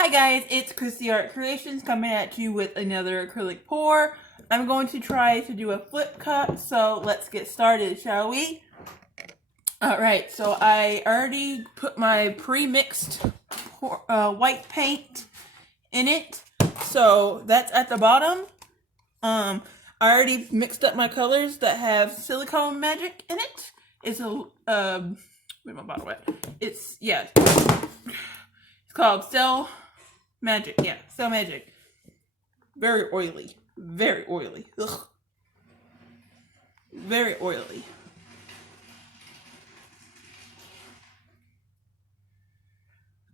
Hi guys, it's Christy Art Creations coming at you with another acrylic pour. I'm going to try to do a flip cut, so let's get started, shall we? Alright, so I already put my pre-mixed white paint in it, so that's at the bottom. I already mixed up my colors that have silicone magic in it. It's a, where's my bottle at? It's called Cell Magic, Cell Magic. Very oily. Very oily. Ugh. Very oily.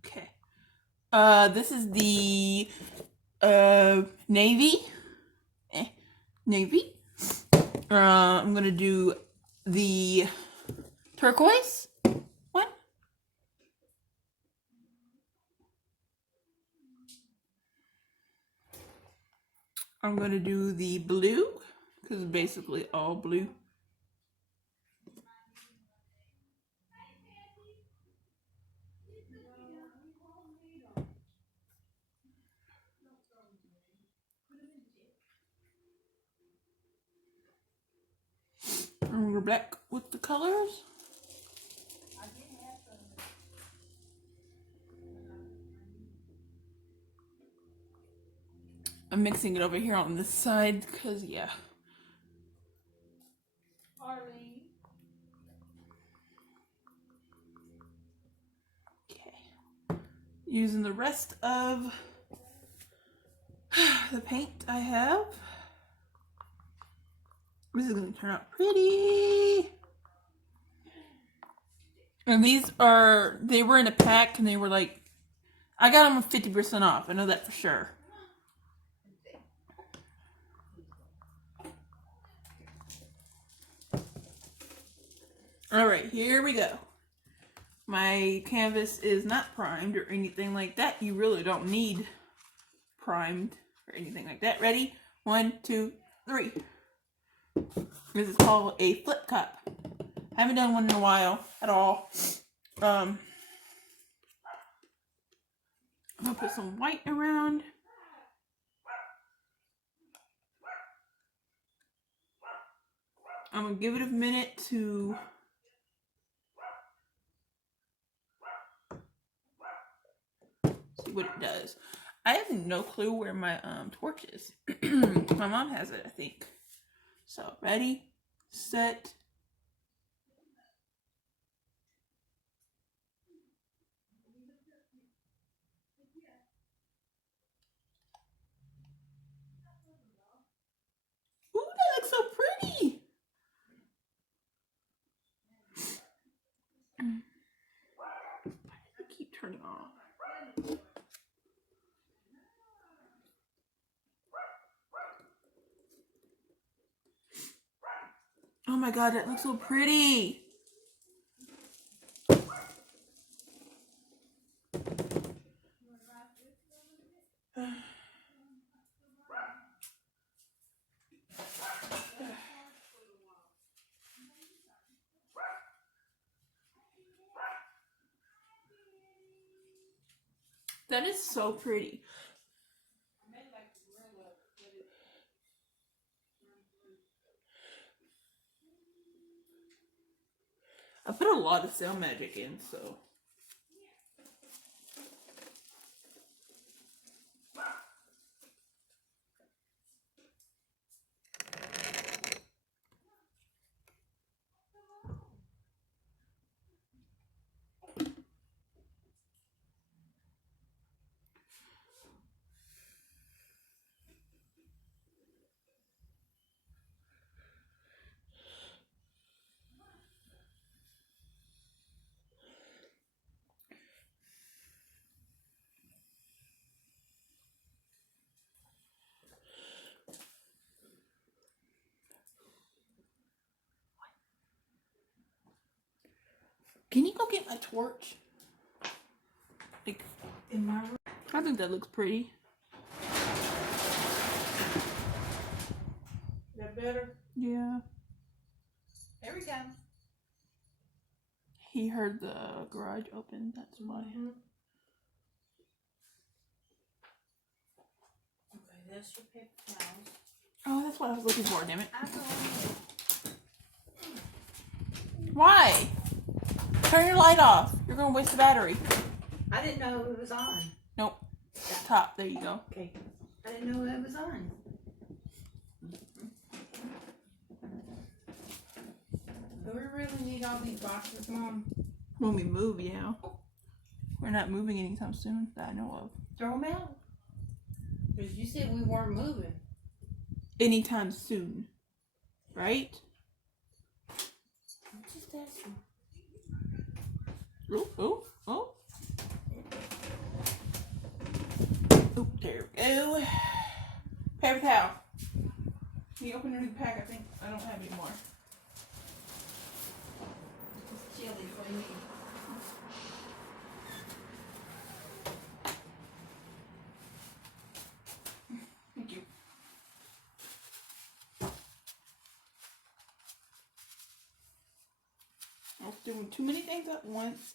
Okay. This is the navy. Navy. I'm gonna do the turquoise one. I'm gonna do the blue, because it's basically all blue. And we're back with the colors. I'm mixing it over here on this side, because Okay. Using the rest of the paint I have. This is going to turn out pretty. And they were in a pack and they were like, I got them 50% off. I know that for sure. Alright, here we go. My canvas is not primed or anything like that. You really don't need primed or anything like that. Ready? 1, 2, 3. This is called a flip cup. I haven't done one in a while at all. I'm gonna put some white around. I'm gonna give it a minute to see what it does. I have no clue where my torch is. My mom has it, I think. So ready, set. Ooh, that looks so pretty. I keep turning off. Oh my god, that looks so pretty. That is so pretty. I put a lot of Cell Magic in, so. Can you go get my torch? Like, in my room? I think that looks pretty. Is that better? Yeah. Here we go. He heard the garage open, that's why. That's your paper towels. Oh, that's what I was looking for, damn it. I know. Why? Turn your light off. You're going to waste the battery. I didn't know it was on. Nope. Top. There you go. Okay. I didn't know it was on. Do we really need all these boxes, Mom? When we move, yeah. We're not moving anytime soon that I know of. Throw them out. Because you said we weren't moving. Anytime soon. Right? Just asking. Oh, oh, oh. Oh, there we go. Paper towel. Can you open a new pack? I think I don't have any more. It's chilly for me. Thank you. I was doing too many things at once.